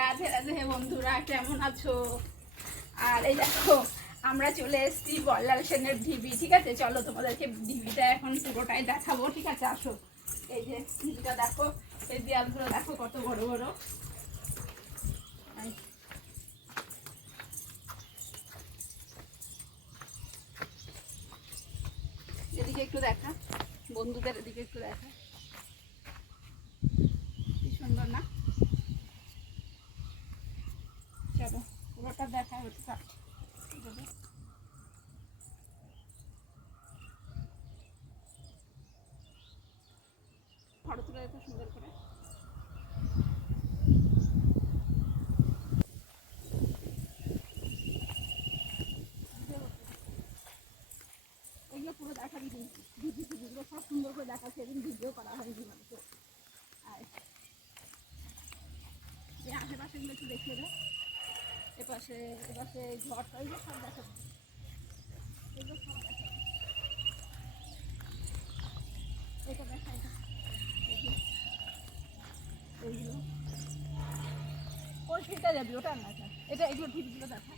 রাধে রাধে বন্ধুরা, কেমন আছো? আর এই দেখো, আমরা চলে এসেছি বল্লাল সেনের ঢিবি, ঠিক আছে? চলো তোমাদেরকে ঢিবিটা এখন পুরোটাই দেখাবো, ঠিক আছে? আসো। এই যে ঢিবিটা দেখো, এই দেয়ালগুলো দেখো কত বড় বড়। এদিকে একটু দেখা, বন্ধুদের এদিকে একটু দেখা। কি সুন্দর না? ফটো তুলে সুন্দর করে পুরো দেখা দিদি দিদি দিদিগুলো সব সুন্দর করে দেখা সেদিন ভিডিও করা হয় জীবনকে আর এই আশেপাশে গুলো একটু দেখিয়ে দাও এপাশে এপাশে ঘর এগুলো সব দেখা। এগুলো দেখা। এটা ওই যাবি? ওটা না, এটা। এগুলো ঠিকগুলো দেখা।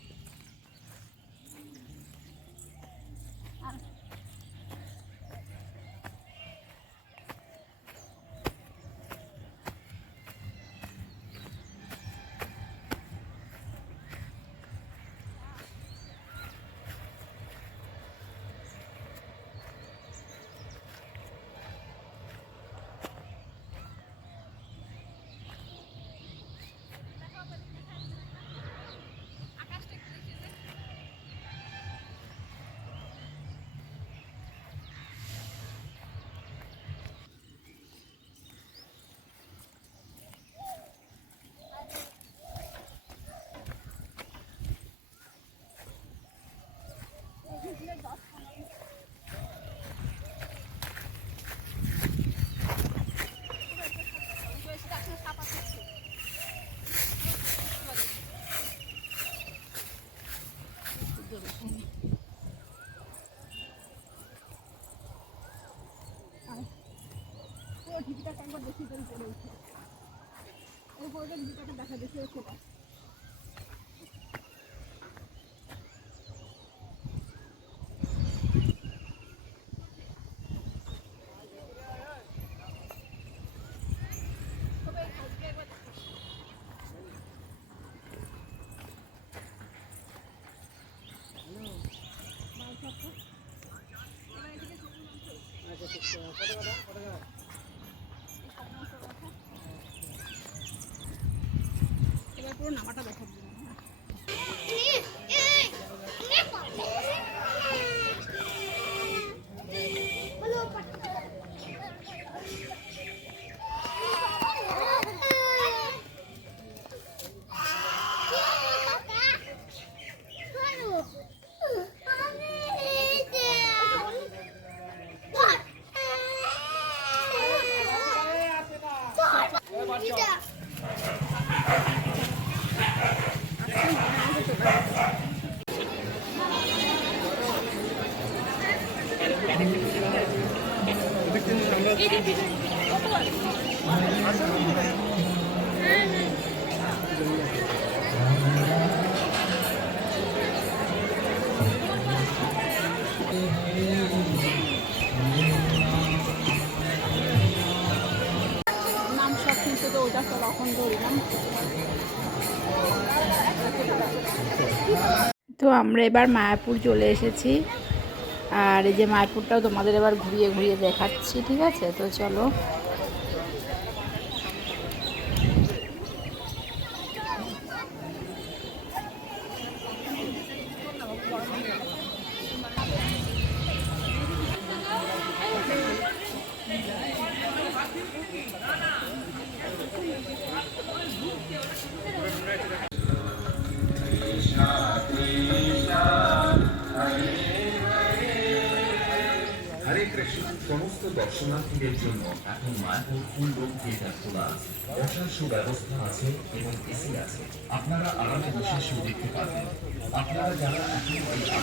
ঢিপিটাকে একবার দেখিয়ে দেন পড়ে উঠে ওই পড়বে ঢিপিটাকে দেখা দেখে সেটা। এবার পুরো নামাটা দেখার তো আমরা এবার মায়াপুর চলে এসেছি। আর এই যে মায়াপুরটাও তোমাদের এবার ঘুরিয়ে ঘুরিয়ে দেখাচ্ছি ঠিক আছে? তো চলো। হরে দর্শনার্থীদের জন্য এখন মায়াপুর ফুল থিয়েটার খোলা আছে। বসার সুব্যবস্থা আছে এবং এসি আছে। আপনারা আরামে বসে শো দেখতে পারবেন। আপনারা যারা এখন এই শো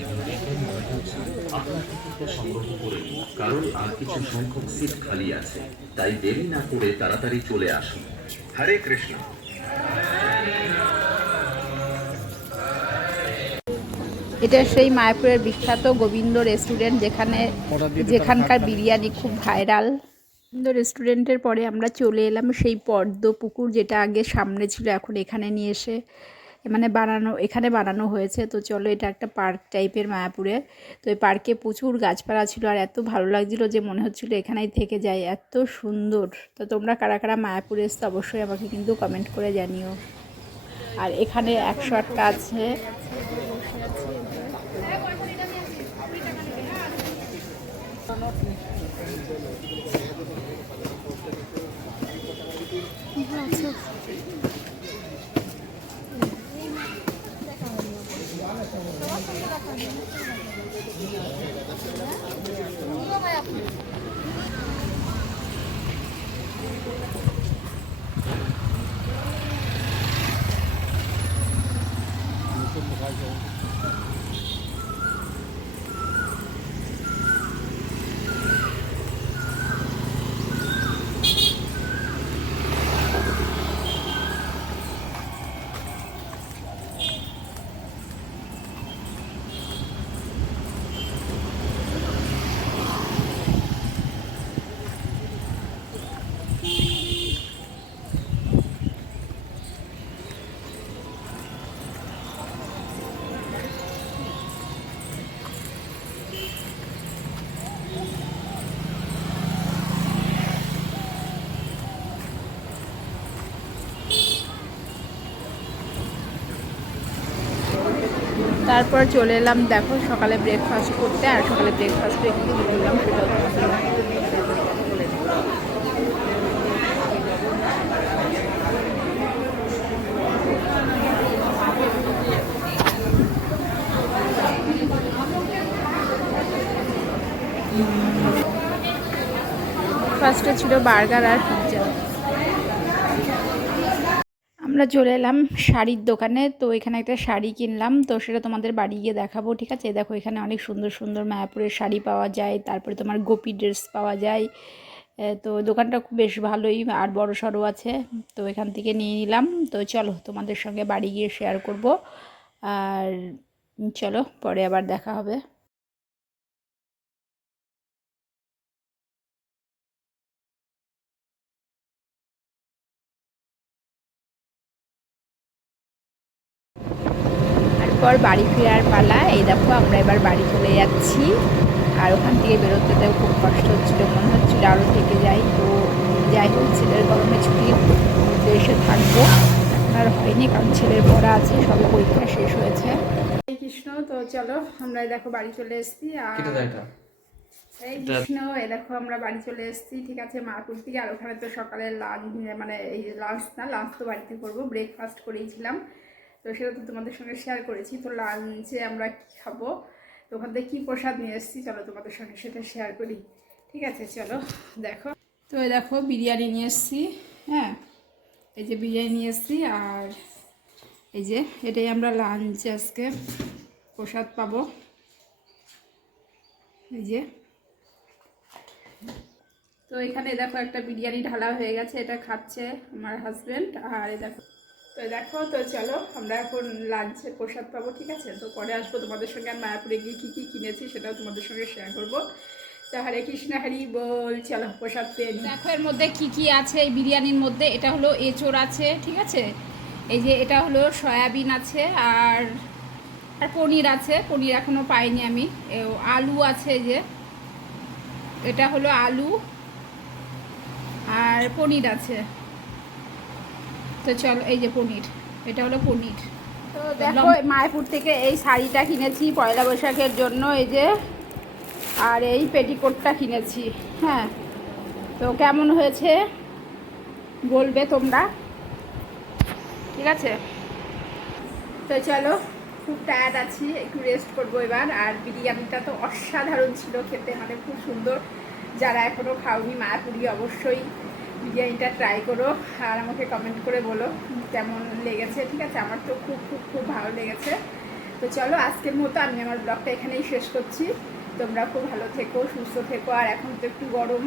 এবং দেখবেন মনে করছেন, আপনার টিকিটটা সংগ্রহ করে। কারণ আর কিছু সংখ্যক সিট খালি আছে। তাই দেরি না করে তাড়াতাড়ি চলে আসুন। হরে কৃষ্ণ। এটা সেই মায়াপুরের বিখ্যাত গোবিন্দ রেস্টুরেন্ট যেখানে যেখানকার বিরিয়ানি খুব ভাইরাল। গোবিন্দ রেস্টুরেন্টের পরে আমরা চলে এলাম সেই পদ্ম পুকুর যেটা আগে সামনে ছিল এখন এখানে নিয়ে এসে মানে বানানো এখানে বানানো হয়েছে। তো চলো এটা একটা পার্ক টাইপের মায়াপুরে। তো এই পার্কে প্রচুর গাছপালা ছিল আর এত ভালো লাগছিল যে মনে হচ্ছিল এখানেই থেকে যাই এত সুন্দর। তো তোমরা কারা কারা মায়াপুরে এসছো অবশ্যই আমাকে কিন্তু কমেন্ট করে জানিও। আর এখানে একশো আটটা আছে। 이거 봐요. তারপর চলে এলাম, দেখো সকালে ব্রেকফাস্ট করতে আর সকালে ব্রেকফাস্টে কী করলাম। ফার্স্টে ছিল বার্গার আর পিৎজা আমরা চলে এলাম শাড়ির দোকানে। তো এখানে একটা শাড়ি কিনলাম। তো সেটা তোমাদের বাড়ি গিয়ে দেখাবো, ঠিক আছে? দেখো, এখানে অনেক সুন্দর সুন্দর মায়াপুরের শাড়ি পাওয়া যায়। তারপরে তোমার গোপী ড্রেস পাওয়া যায়। তো দোকানটা খুব বেশ ভালোই, আর বড় সড়ো আছে। তো এখান থেকে নিয়ে নিলাম। তো চলো, তোমাদের সঙ্গে বাড়ি গিয়ে শেয়ার করব। আর চলো, পরে আবার দেখা হবে। তারপর বাড়ি ফেরার পালা। এই দেখো আমরা এবার বাড়ি চলে যাচ্ছি। আর ওখান থেকে বেরোতে তো খুব কষ্ট হচ্ছিল মনে হচ্ছিল আরও থেকে যাই। তো যাই হোক ছেলের গরমে ছুটির মধ্যে এসে থাকব। এখন আর হয়নি কারণ ছেলের পড়া আছে সবে পরীক্ষা শেষ হয়েছে। কৃষ্ণ তো চলো আমরা দেখো বাড়ি চলে এসেছি। আর এই কৃষ্ণ এ দেখো আমরা বাড়ি চলে এসেছি। ঠিক আছে মারপুর থেকে আর ওখানে তো সকালে লাঞ্চ মানে এই লাঞ্চ না লাঞ্চ তো বাড়িতে করব ব্রেকফাস্ট করেইছিলাম তো সেটা তো তোমাদের সঙ্গে শেয়ার করেছি। তো লাঞ্চে আমরা কি খাব? তো ওখান থেকে কী প্রসাদ নিয়ে এসেছি? চলো তোমাদের সঙ্গে সেটা শেয়ার করি। ঠিক আছে, চলো, দেখো। তো দেখো, বিরিয়ানি নিয়ে এসেছি হ্যাঁ? এই যে বিরিয়ানি নিয়ে এসেছি, আর এই যে এটাই আমরা লাঞ্চে আজকে প্রসাদ পাবো। এই যে। তো এখানে দেখো একটা বিরিয়ানি ঢালা হয়ে গেছে, এটা খাচ্ছে আমার হাজবেন্ড আর এই দেখো তো দেখো, তো চলো আমরা এখন লাঞ্চে প্রসাদ পাবো, ঠিক আছে? তো পরে আসব তোমাদের সঙ্গে আর মায়াপুরে গিয়ে কী কী কিনেছি সেটাও তোমাদের সঙ্গে শেয়ার করব। তো হরে কৃষ্ণ, হরি বল, চলো প্রসাদ পেয়ে দেখো, এর মধ্যে কি কি আছে এই বিরিয়ানির মধ্যে? এটা হলো এঁচোড় আছে, ঠিক আছে? এই যে এটা হলো সয়াবিন আছে আর আর পনির আছে। পনির এখনও পাইনি আমি। আলু আছে যে। এটা হলো আলু আর পনির আছে। তো চলো এই যে পনির এটা হলো পনির। তো দেখো মায়াপুর থেকে এই শাড়িটা কিনেছি পয়লা বৈশাখের জন্য এই যে আর এই পেটিকোটটা কিনেছি হ্যাঁ। তো কেমন হয়েছে? বলবে তোমরা। ঠিক আছে? তো চলো খুব টায়ার্ড আছি একটু রেস্ট করব এবার। আর বিরিয়ানিটা তো অসাধারণ ছিল খেতে মানে খুব সুন্দর। যারা এখনও খাওনি মায়াপুরি অবশ্যই বিরিয়ানিটা ট্রাই করো আর আমাকে কমেন্ট করে বলো কেমন লেগেছে। ঠিক আছে, আমার তো খুব খুব খুব ভালো লেগেছে। তো চলো, আজকের মতো আমি আমার ব্লগটা এখানেই শেষ করছি। তোমরা খুব ভালো থেকো, সুস্থ থেকো, আর এখন তো একটু গরম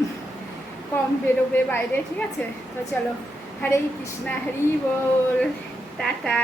কম বেরোবে বাইরে, ঠিক আছে? তো চলো, হরে কৃষ্ণা, হরি বল, টাটা।